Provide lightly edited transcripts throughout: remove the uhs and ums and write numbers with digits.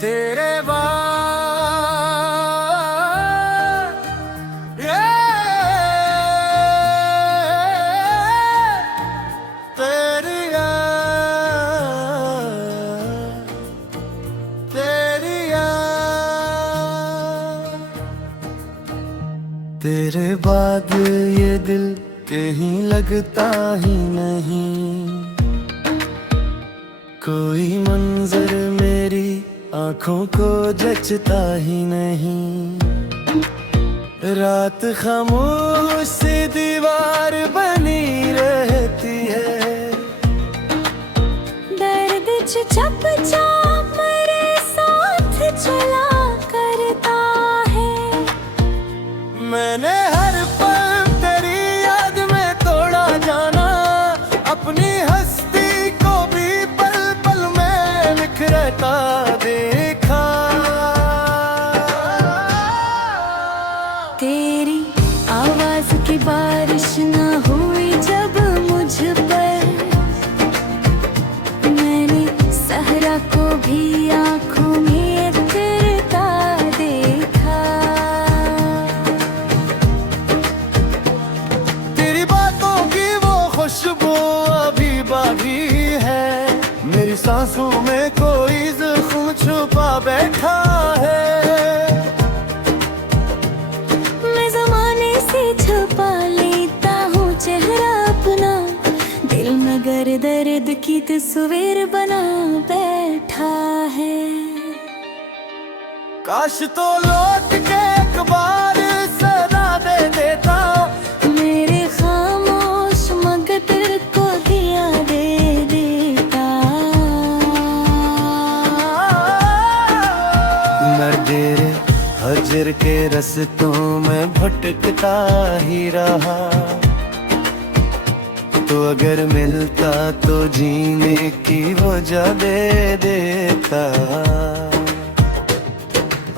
तेरे बाद तेरी तेरी तेरे बाद ये दिल कहीं लगता ही नहीं। कोई मंजर मेरी आँखों को जचता ही नहीं। रात खामोश सी दीवार बनी रहती है। दर्द चुपचाप मेरे साथ चला करता है। मैंने हर पल तेरी याद में तोड़ा जाना। अपनी हस्ती को भी पल पल में बिखरता देखा। तेरी आवाज की बारिश न हुई जब मुझ पर। मैंने सहरा को भी आँखों में फिरता देखा। तेरी बातों की वो खुशबू अभी बाकी है। मेरी सांसों में कोई जख्म छुपा बैठा है। मैं ज़माने से छुपा लेता हूँ चेहरा अपना। दिल मगर दर्द की तस्वीर बना बैठा है। काश तो लौट के एक बार सदा दे देता। मेरे खामोश मगर को दिया दे देता। मैं तेरे हजर के रस्तों में भटकता ही रहा। तो अगर मिलता तो जीने की वजह दे देता।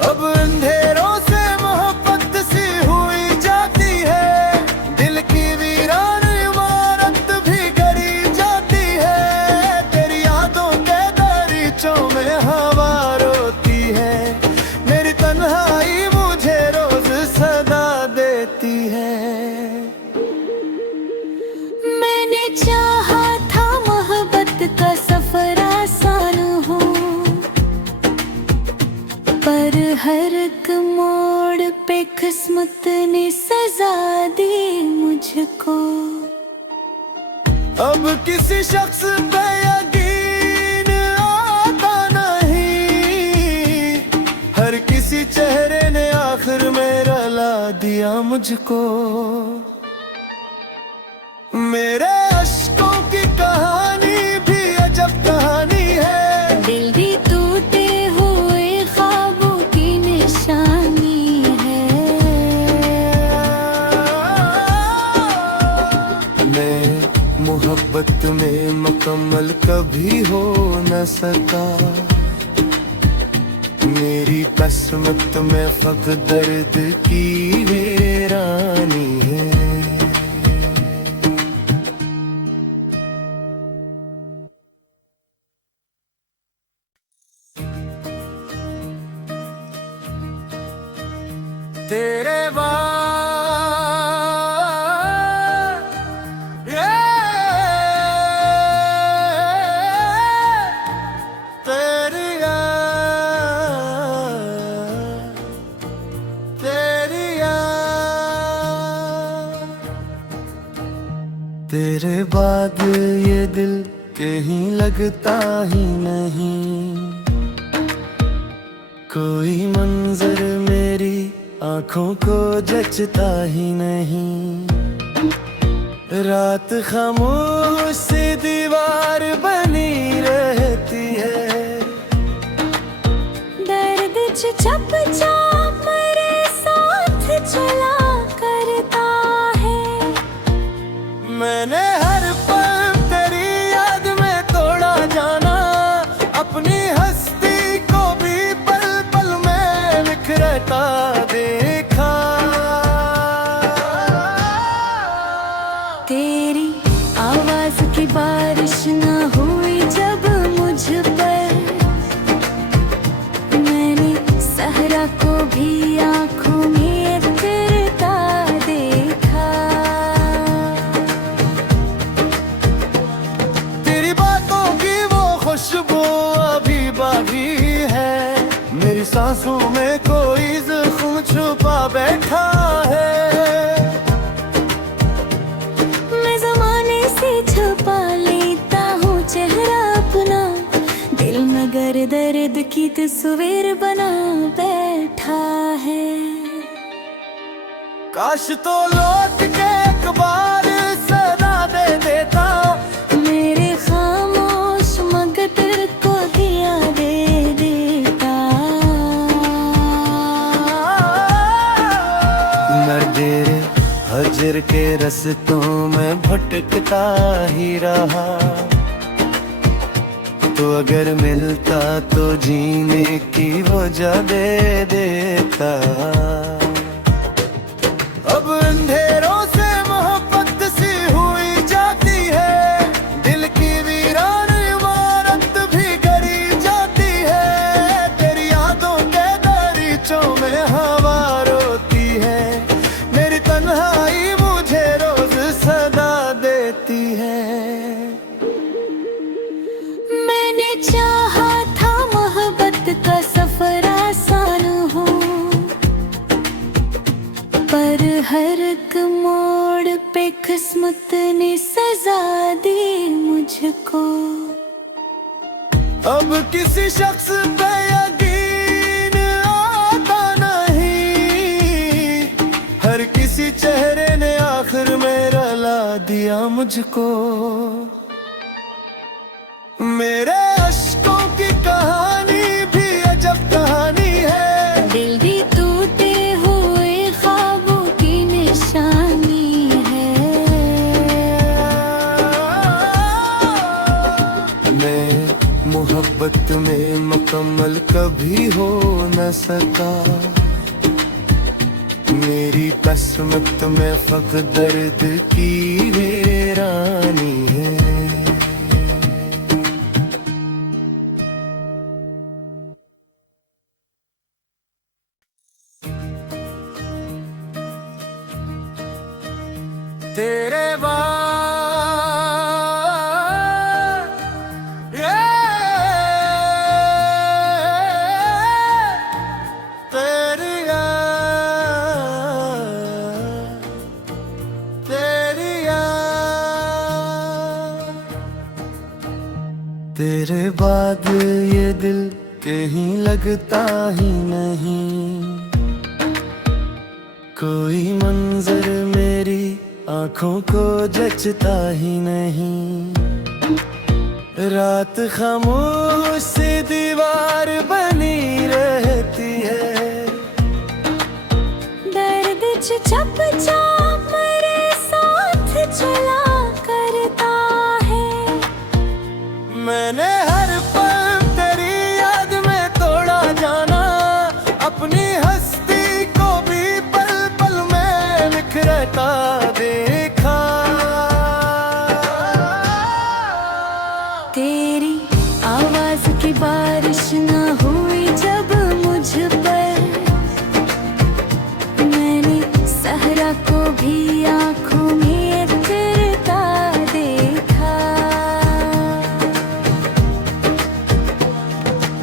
अब अंधेरों से मोहब्बत सी हुई जाती है। दिल की वीरान इमारत भी गड़ी जाती है। तेरी यादों के दरीचों में हवा रोती है। मेरी तन्हाई मुझे रोज सदा देती है। मैंने चाहा था मोहब्बत का सफर आसान हो। पर हर एक मोड़ पे किस्मत ने सजा दी मुझको। अब किसी शख्स पे यकीन आता नहीं। हर किसी चेहरे ने आखिर में रुला दिया मुझको। मेरे अश्कों की कहानी भी अजब कहानी है। दिल भी टूटे हुए ख्वाबों की निशानी है। मैं मोहब्बत में मुकम्मल कभी हो न सका। मेरी किस्मत में फक़्त दर्द की वीरानी है। तेरे बाद तेरी तेरी तेरे बाद ये दिल कहीं लगता ही नहीं। कोई मंजर मेरी आँखों को जचता ही नहीं। रात खामोश सी दीवार बनी रहती है। दर्द चुपचाप मेरे साथ चला करता है। मैंने हर पल तेरी याद में तोड़ा जाना। अपनी हस्ती को भी पल पल में बिखरता देखा। तेरी आवाज की बारिश न हुई जब मुझ पर। तस्वीर बना बैठा है। काश तो लौट के एक बार सदा दे देता, मेरे खामोश मगर को दिया दे देता। मैं तेरे हजर के रस्तों में भटकता ही रहा, तो अगर मिलता तो जीने की वजह दे देता। अब अंधेरों से मोहब्बत सी हुई जाती है, दिल की वीरान इमारत भी गरी जाती है। तेरी यादों के दरीचों में हवा रोती है, मेरी तन्हाई मुझे रोज सदा देती है। मैंने चाहा था मोहब्बत का सफर आसान हो, पर हर एक मोड़ पे किस्मत ने सजा दी मुझको। अब किसी शख्स पे यकीन आता नहीं, हर किसी चेहरे ने आखिर में रुला दिया मुझको। मेरे अश्कों की कहानी भी अजब कहानी है, दिल भी टूटे हुए ख्वाबों की निशानी है। मैं मोहब्बत में मुकम्मल कभी हो न सका, मेरी किस्मत में फक़्त दर्द की वीरानी है। तेरे बाद तेरी तेरे बाद ये दिल कहीं लगता ही नहीं, कोई मंजर मेरी आँखों को जचता ही नहीं। रात खामोश सी दीवार बनी रहती है, दर्द चुपचाप मेरे साथ चला करता है। मैंने हर पल तेरी याद में तोड़ा जाना, अपनी हस्ती को भी पल पल में बिखरता देखा। तेरी आवाज की बारिश न हुई जब मुझ पर, मैंने सहरा को भी आंखों में गिरता देखा।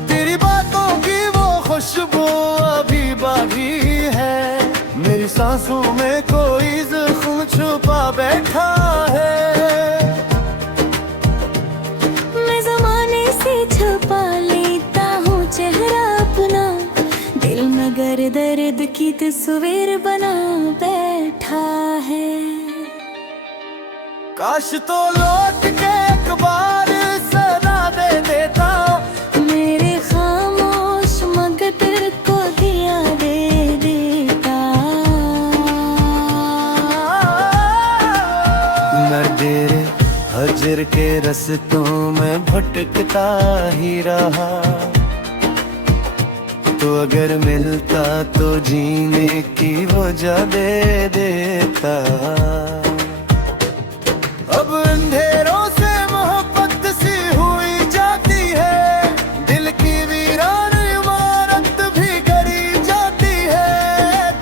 तेरी बातों की वो खुशबू अभी बाकी है, मेरी सांसों में कोई जख्म छुपा बैठा है। मैं ज़माने से छुपा लेता हूँ चेहरा अपना, दिल मगर दर्द की तस्वीर बना बैठा है। काश तो लौट के एक बार सदा दे देता, मेरे खामोश मगर को दिया दे देता। मैं तेरे हजर के रस्तों में भटकता ही रहा, तो अगर मिलता तो जीने की वजह दे देता। अब अंधेरों से मोहब्बत सी हुई जाती है, दिल की वीरान इमारत भी गरी जाती है।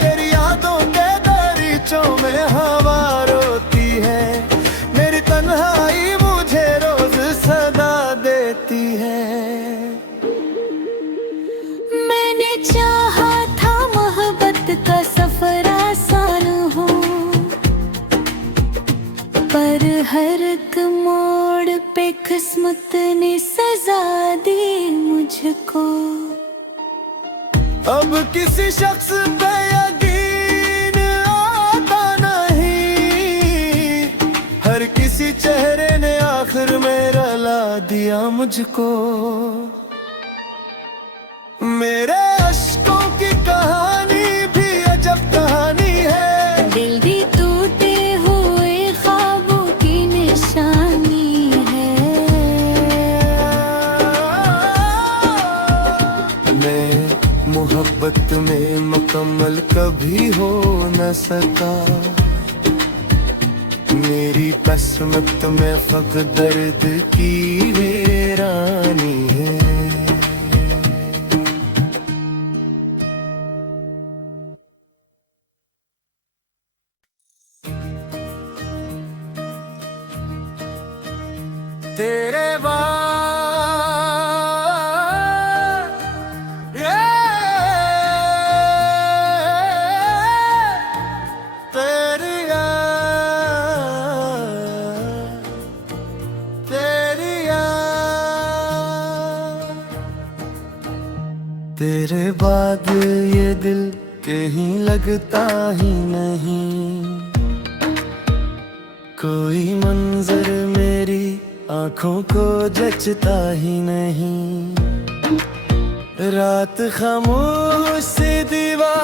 तेरी यादों के दरीचों में हवा रोती है, मेरी तन्हाई मुझे रोज सदा देती है। मैंने चाहा था मोहब्बत का सफर आसान हो, पर हर एक मोड़ पे किस्मत ने सजा दी मुझको। अब किसी शख्स पे यकीन आता नहीं, हर किसी चेहरे ने आखिर में रुला दिया मुझको। मेरे अश्कों की कहानी भी अजब कहानी है, दिल भी टूटे हुए ख्वाबों की निशानी है। मैं मोहब्बत में मुकम्मल कभी हो न सका, मेरी किस्मत में फक़्त दर्द की वीरानी है। तेरे बाद तेरी तेरे बाद ये दिल कहीं लगता ही नहीं, कोई मंजर मेरी आँखों को जचता ही नहीं। रात खामोश सी दीवार